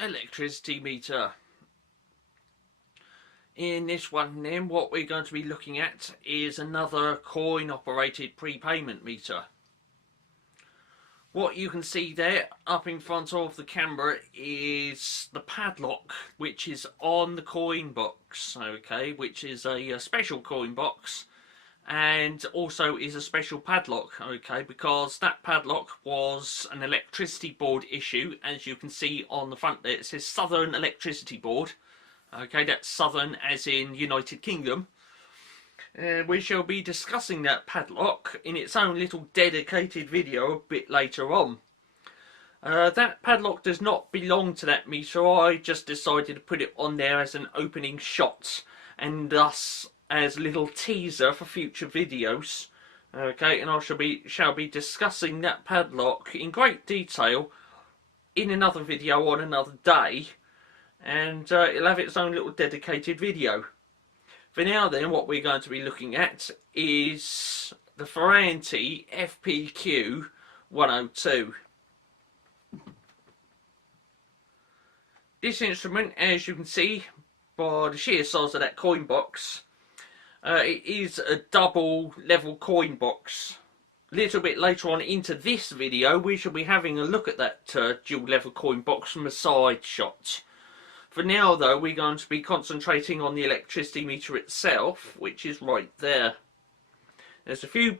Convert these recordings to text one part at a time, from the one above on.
electricity meter. In this one then, what we're going to be looking at is another coin operated prepayment meter. What you can see there up in front of the camera is the padlock, which is on the coin box, okay, which is a special coin box, and also is a special padlock, okay, because that padlock was an electricity board issue. As you can see on the front there, it says Southern Electricity Board, okay, that's Southern as in United Kingdom. We shall be discussing that padlock in its own little dedicated video a bit later on. That padlock does not belong to that meter. I just decided to put it on there as an opening shot, and thus as a little teaser for future videos. Okay, and I shall be discussing that padlock in great detail in another video on another day, and it'll have its own little dedicated video. For now then, what we're going to be looking at is the Ferranti FPQ-102. This instrument, as you can see by the sheer size of that coin box, it is a double level coin box. A little bit later on into this video, we shall be having a look at that dual level coin box from a side shot. For now though, we're going to be concentrating on the electricity meter itself, which is right there. There's a few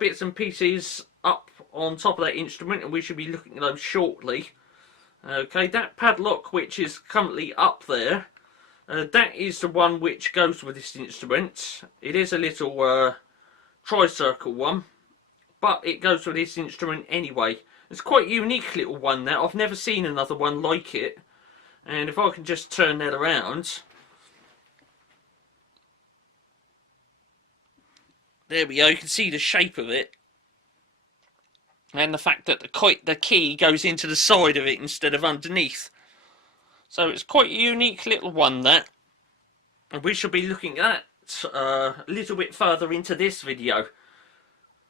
bits and pieces up on top of that instrument, and we should be looking at those shortly. Okay, that padlock which is currently up there, that is the one which goes with this instrument. It is a little tri-circle one, but it goes with this instrument anyway. It's quite a unique little one that I've never seen another one like it. And if I can just turn that around, there we go, you can see the shape of it, and the fact that the key goes into the side of it instead of underneath. So it's quite a unique little one, that, and we shall be looking at a little bit further into this video.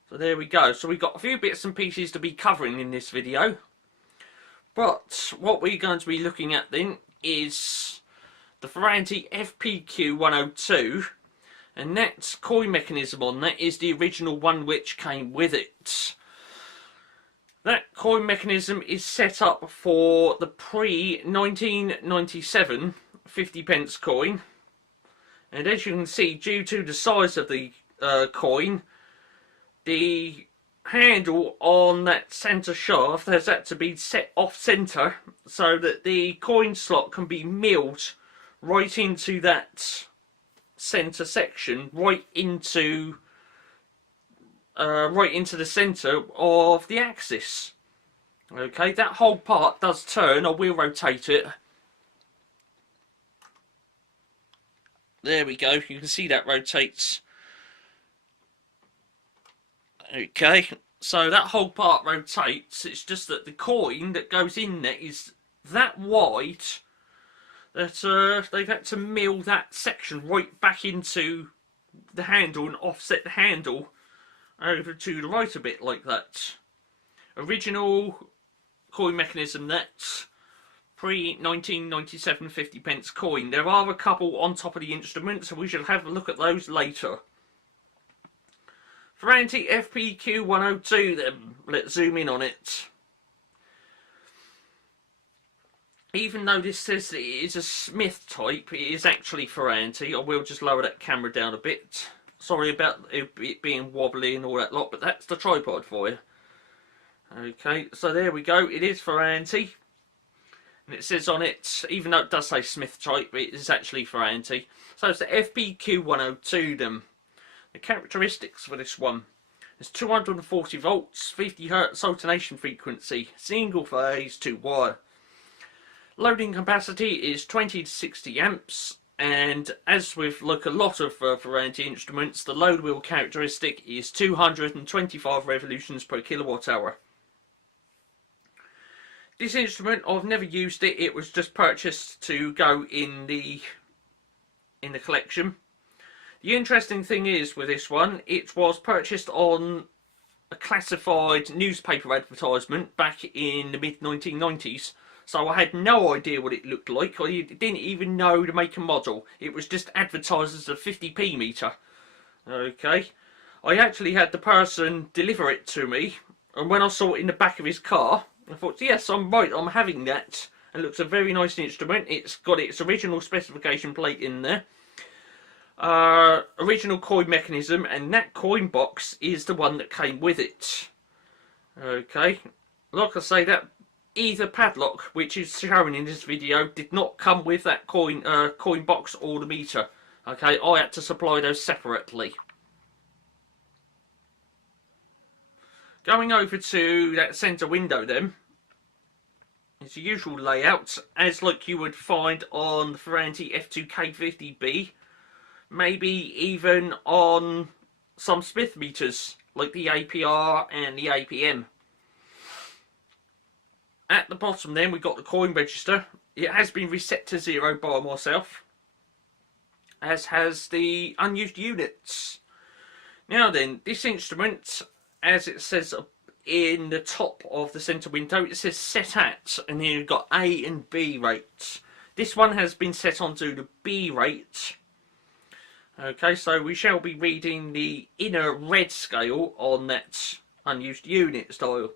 So there we go, so we've got a few bits and pieces to be covering in this video. But what we're going to be looking at then is the Ferranti FPQ-102, and that coin mechanism on that is the original one which came with it. That coin mechanism is set up for the pre-1997 50 pence coin, and as you can see, due to the size of the coin, the handle on that centre shaft has had to be set off centre so that the coin slot can be milled right into that centre section, right into the centre of the axis. Okay, that whole part does turn. I will rotate it. There we go, you can see that rotates. Okay, so that whole part rotates. It's just that the coin that goes in there is that wide that they've had to mill that section right back into the handle and offset the handle over to the right a bit like that. Original coin mechanism, that pre-1997 50 pence coin. There are a couple on top of the instrument, so we shall have a look at those later. Ferranti FPQ-102 then, let's zoom in on it. Even though this says that it is a Smith type, it is actually Ferranti. I will just lower that camera down a bit. Sorry about it being wobbly and all that lot, but that's the tripod for you. Okay, so there we go, it is Ferranti. And it says on it, even though it does say Smith type, it is actually Ferranti. So it's the FPQ-102 then. The characteristics for this one is 240 volts, 50 Hz alternation frequency, single phase, 2 wire. Loading capacity is 20 to 60 amps, and as with like a lot of Ferranti instruments, the load wheel characteristic is 225 revolutions per kilowatt hour. This instrument, I've never used it. It was just purchased to go in the collection. The interesting thing is with this one, it was purchased on a classified newspaper advertisement back in the mid-1990s. So I had no idea what it looked like. I didn't even know the make and model. It was just advertised as a 50p meter. Okay. I actually had the person deliver it to me, and when I saw it in the back of his car, I thought, yes, I'm right, I'm having that. It looks a very nice instrument. It's got its original specification plate in there. Original coin mechanism, and that coin box is the one that came with it. Okay. Like I say, that either padlock, which is shown in this video, did not come with that coin box or the meter. Okay, I had to supply those separately. Going over to that centre window then, it's the usual layout, as like you would find on the Ferranti F2K50B, maybe even on some Smith meters, like the APR and the APM. At the bottom then, we've got the coin register. It has been reset to 0 by myself, as has the unused units. Now then, this instrument, as it says in the top of the centre window, it says set at, and then you've got A and B rates. This one has been set onto the B rate. Okay, so we shall be reading the inner red scale on that unused units dial.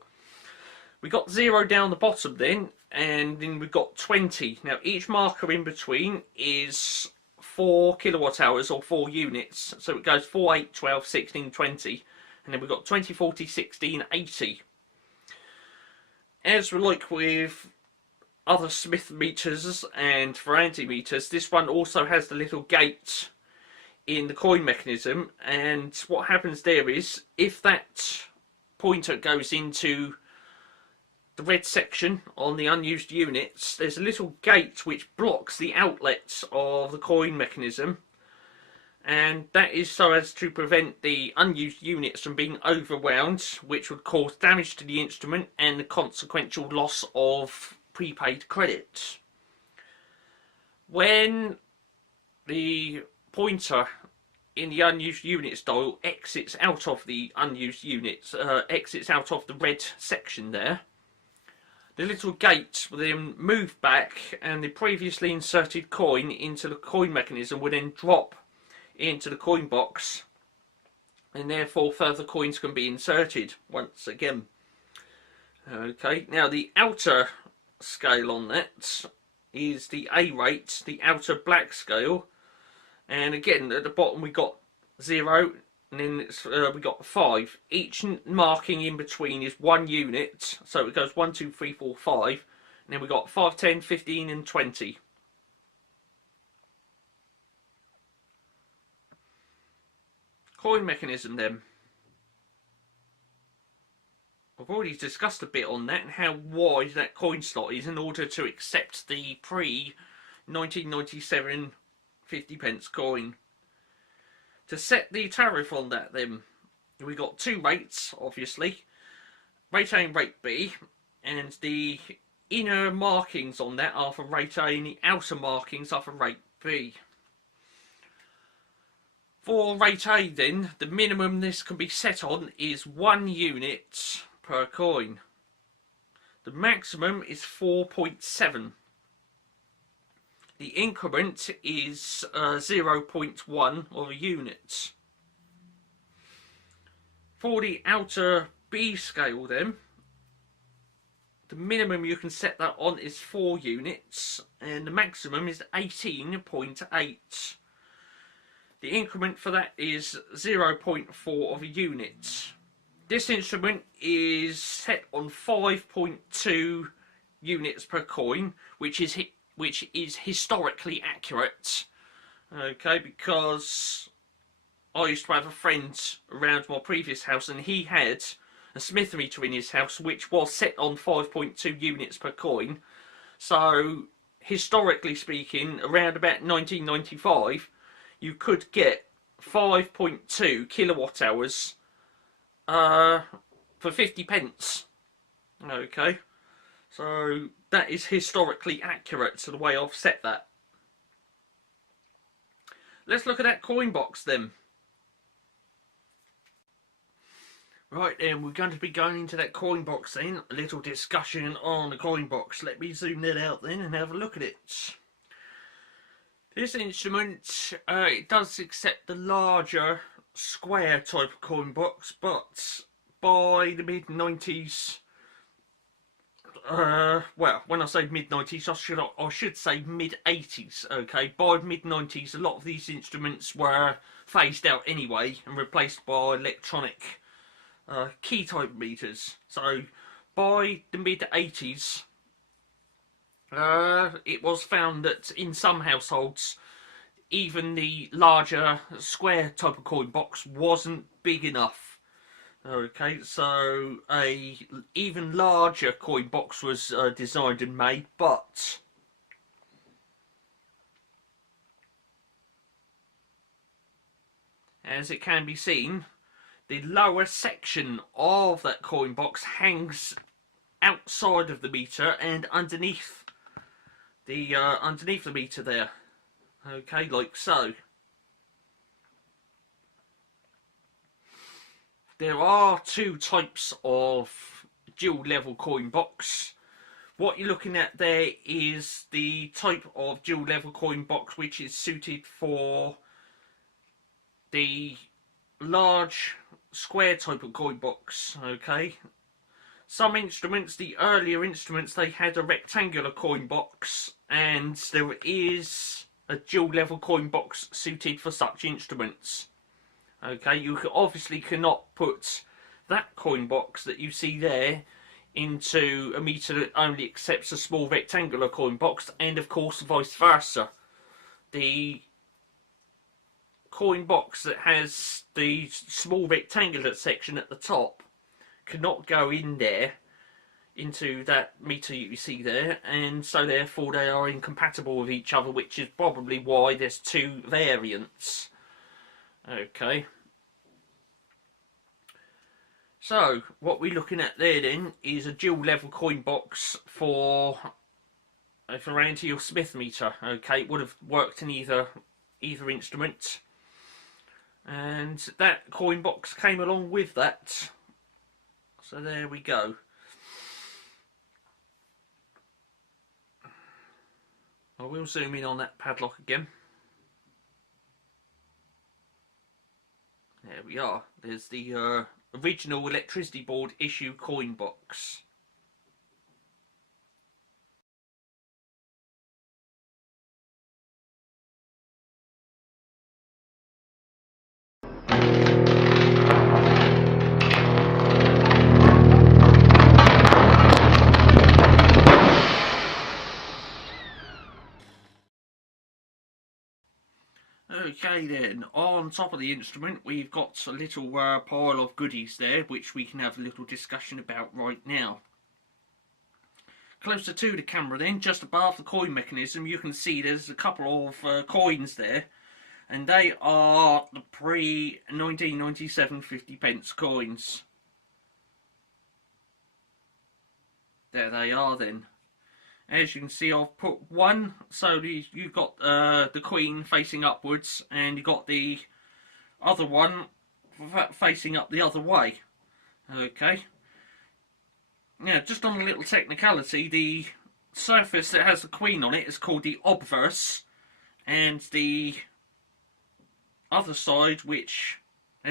We got 0 down the bottom then, and then we've got 20. Now each marker in between is 4 kilowatt hours or 4 units. So it goes 4, 8, 12, 16, 20. And then we've got 20, 40, 16, 80. As we like with other Smith meters and Ferranti meters, this one also has the little gate in the coin mechanism. And what happens there is, if that pointer goes into the red section on the unused units, there's a little gate which blocks the outlets of the coin mechanism. And that is so as to prevent the unused units from being overwound, which would cause damage to the instrument and the consequential loss of prepaid credit. When the pointer in the unused units dial exits out of the unused units, exits out of the red section there, the little gate will then move back, and the previously inserted coin into the coin mechanism will then drop into the coin box, and therefore further coins can be inserted once again. Okay, now the outer scale on that is the A rate, the outer black scale, and again at the bottom we got 0, and then we got 5. Each marking in between is 1 unit, so it goes 1, 2, 3, 4, 5, and then we got 5, 10, 15 and 20. Coin mechanism then. I've already discussed a bit on that and how wide that coin slot is in order to accept the pre-1997 50 pence coin. To set the tariff on that then, we got 2 rates obviously, rate A and rate B, and the inner markings on that are for rate A and the outer markings are for rate B. For rate A then, the minimum this can be set on is 1 unit per coin. The maximum is 4.7. The increment is 0.1 of a unit. For the outer B scale then, the minimum you can set that on is 4 units, and the maximum is 18.8. The increment for that is 0.4 of a unit. This instrument is set on 5.2 units per coin, which is historically accurate. Okay, because I used to have a friend around my previous house, and he had a Smith meter in his house which was set on 5.2 units per coin. So historically speaking, around about 1995, you could get 5.2 kilowatt hours for 50 pence. Okay, so that is historically accurate to the way I've set that. Let's look at that coin box then. Right then, we're going to be going into that coin box then. A little discussion on the coin box. Let me zoom that out then and have a look at it. This instrument, it does accept the larger square type of coin box, but by the mid-90s, well, when I say mid-90s, I should say mid-80s, okay? By mid-90s, a lot of these instruments were phased out anyway and replaced by electronic key type meters. So by the mid-80s, it was found that in some households, even the larger square type of coin box wasn't big enough. Okay, so a even larger coin box was designed and made, but as it can be seen, the lower section of that coin box hangs outside of the meter and underneath the meter there. Okay, like so. There are two types of dual level coin box. What you're looking at there is the type of dual level coin box which is suited for the large square type of coin box. Okay, some instruments, the earlier instruments, they had a rectangular coin box, and there is a dual level coin box suited for such instruments. Okay, you obviously cannot put that coin box that you see there into a meter that only accepts a small rectangular coin box, and of course vice versa. The coin box that has the small rectangular section at the top cannot go in there into that meter you see there, and so therefore they are incompatible with each other, which is probably why there's two variants. Okay, so what we're looking at there then is a dual level coin box for a Ferranti or Smith meter. Okay, it would have worked in either instrument, and that coin box came along with that. So there we go. I will zoom in on that padlock again. There we are. There's the original electricity board issue coin box. Okay then, on top of the instrument we've got a little pile of goodies there which we can have a little discussion about right now. Closer to the camera then, just above the coin mechanism, you can see there's a couple of coins there, and they are the pre-1997 50 pence coins. There they are then. As you can see, I've put one, so you've got the Queen facing upwards, and you've got the other one facing up the other way. Okay. Now, just on a little technicality, the surface that has the Queen on it is called the obverse, and the other side, which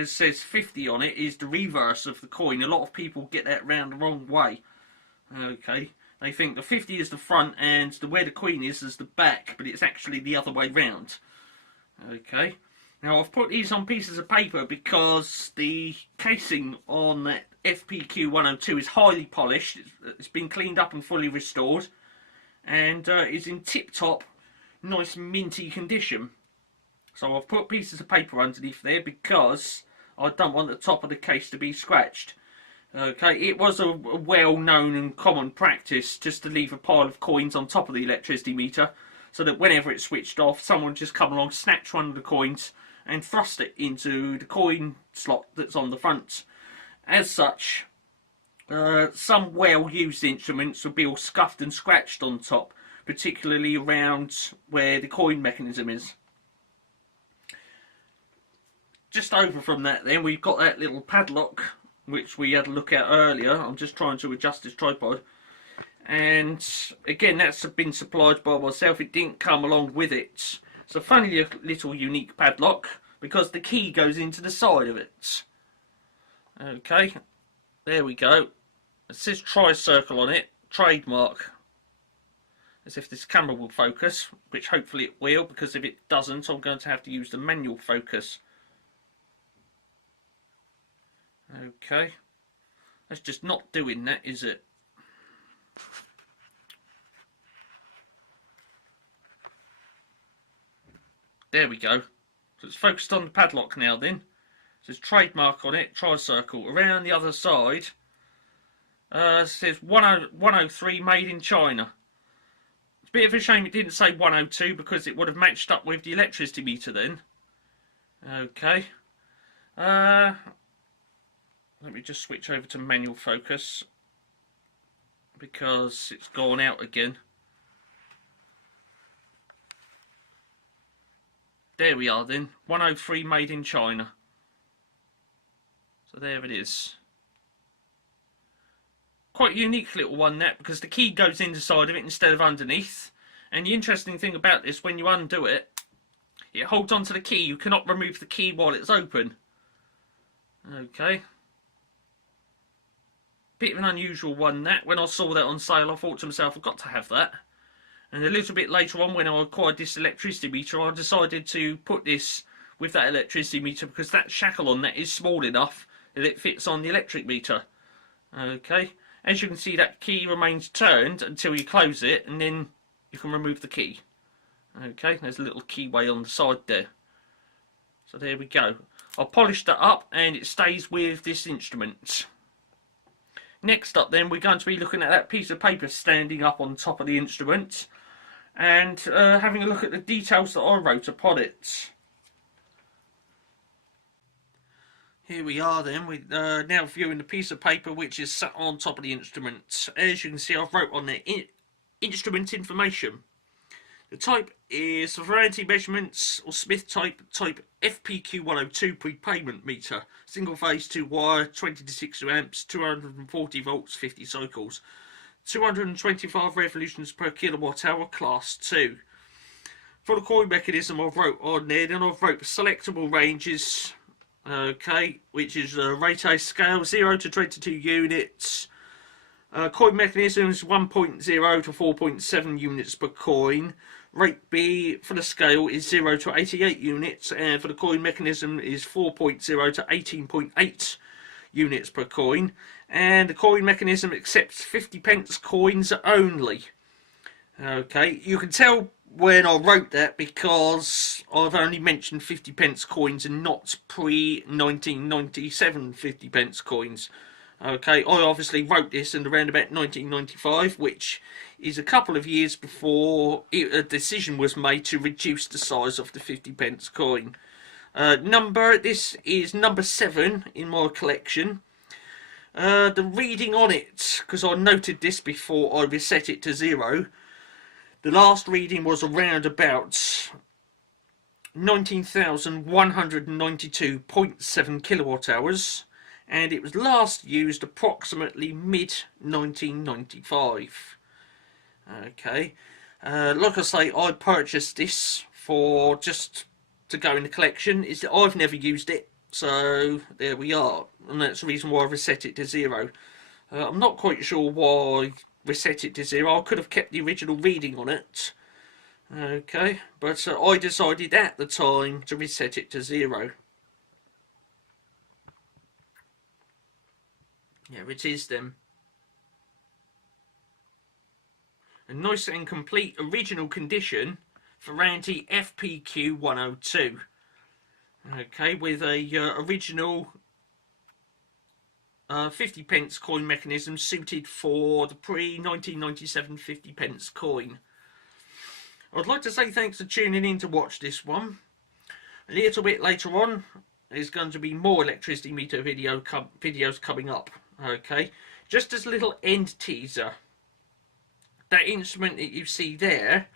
says 50 on it, is the reverse of the coin. A lot of people get that round the wrong way. Okay. They think the 50 is the front and where the Queen is the back, but it's actually the other way round. Okay. Now I've put these on pieces of paper because the casing on that FPQ-102 is highly polished. It's been cleaned up and fully restored, and is in tip-top, nice minty condition. So I've put pieces of paper underneath there because I don't want the top of the case to be scratched. Okay, it was a well-known and common practice just to leave a pile of coins on top of the electricity meter, so that whenever it's switched off, someone would just come along, snatch one of the coins and thrust it into the coin slot that's on the front. As such, some well-used instruments would be all scuffed and scratched on top, particularly around where the coin mechanism is. Just over from that then, we've got that little padlock which we had a look at earlier. I'm just trying to adjust this tripod. And again, that's been supplied by myself. It didn't come along with it. It's a funny little unique padlock because the key goes into the side of it. Okay, there we go. It says tri-circle on it, trademark. As if this camera will focus, which hopefully it will, because if it doesn't, I'm going to have to use the manual focus. Okay, that's just not doing that, is it? There we go. So it's focused on the padlock now then. It says trademark on it, tri-circle. Around the other side, it says 103 made in China. It's a bit of a shame it didn't say 102 because it would have matched up with the electricity meter then. Okay. Let me just switch over to manual focus because it's gone out again. There we are then, 103 made in China. So there it is. Quite a unique little one that, because the key goes inside of it instead of underneath. And the interesting thing about this, when you undo it, it holds onto the key. You cannot remove the key while it's open. Okay. Bit of an unusual one that. When I saw that on sale, I thought to myself, I've got to have that. And a little bit later on, when I acquired this electricity meter, I decided to put this with that electricity meter because that shackle on that is small enough that it fits on the electric meter. Okay, as you can see, that key remains turned until you close it, and then you can remove the key. Okay, there's a little keyway on the side there. So there we go. I'll polish that up and it stays with this instrument. Next up then, we're going to be looking at that piece of paper standing up on top of the instrument and having a look at the details that I wrote upon it. Here we are then, we're now viewing the piece of paper which is sat on top of the instrument. As you can see, I've wrote on there instrument information. The type is Ferranti measurements or Smith type FPQ-102 prepayment meter, single phase 2 wire, 20 to 60 amps, 240 volts, 50 cycles, 225 revolutions per kilowatt hour, class 2. For the coil mechanism, I've wrote on there, then I've wrote selectable ranges, okay, which is a rate A scale 0 to 22 units. Coin mechanism is 1.0 to 4.7 units per coin. Rate B for the scale is 0 to 88 units, and for the coin mechanism is 4.0 to 18.8 units per coin. And the coin mechanism accepts 50 pence coins only. Okay, you can tell when I wrote that because I've only mentioned 50 pence coins and not pre-1997 50 pence coins. Okay, I obviously wrote this in around about 1995, which is a couple of years before a decision was made to reduce the size of the 50 pence coin. This is number 7 in my collection. The reading on it, because I noted this before I reset it to 0, the last reading was around about 19,192.7 kilowatt hours. And it was last used approximately mid-1995. Okay, like I say, I purchased this for just to go in the collection. I've never used it, so there we are, and that's the reason why I reset it to 0. I'm not quite sure why I reset it to 0. I could have kept the original reading on it. Okay, but I decided at the time to reset it to 0. Yeah, it is then. A nice and complete original condition Ferranti FPQ-102. Okay, with a original 50 pence coin mechanism suited for the pre-1997 50 pence coin. I'd like to say thanks for tuning in to watch this one. A little bit later on, there's going to be more electricity meter videos coming up. Okay, just as a little end teaser, that instrument that you see there,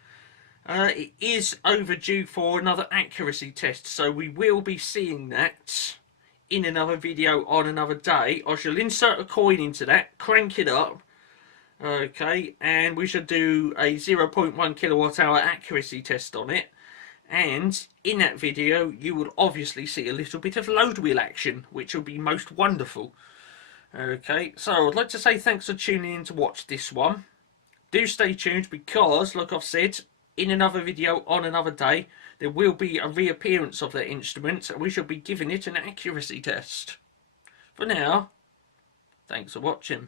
it is overdue for another accuracy test, so we will be seeing that in another video on another day. I shall insert a coin into that, crank it up, okay, and we shall do a 0.1 kilowatt hour accuracy test on it. And in that video you will obviously see a little bit of load wheel action, which will be most wonderful. Okay, so I'd like to say thanks for tuning in to watch this one. Do stay tuned, because like I've said, in another video on another day there will be a reappearance of that instrument, and we shall be giving it an accuracy test. For now, thanks for watching.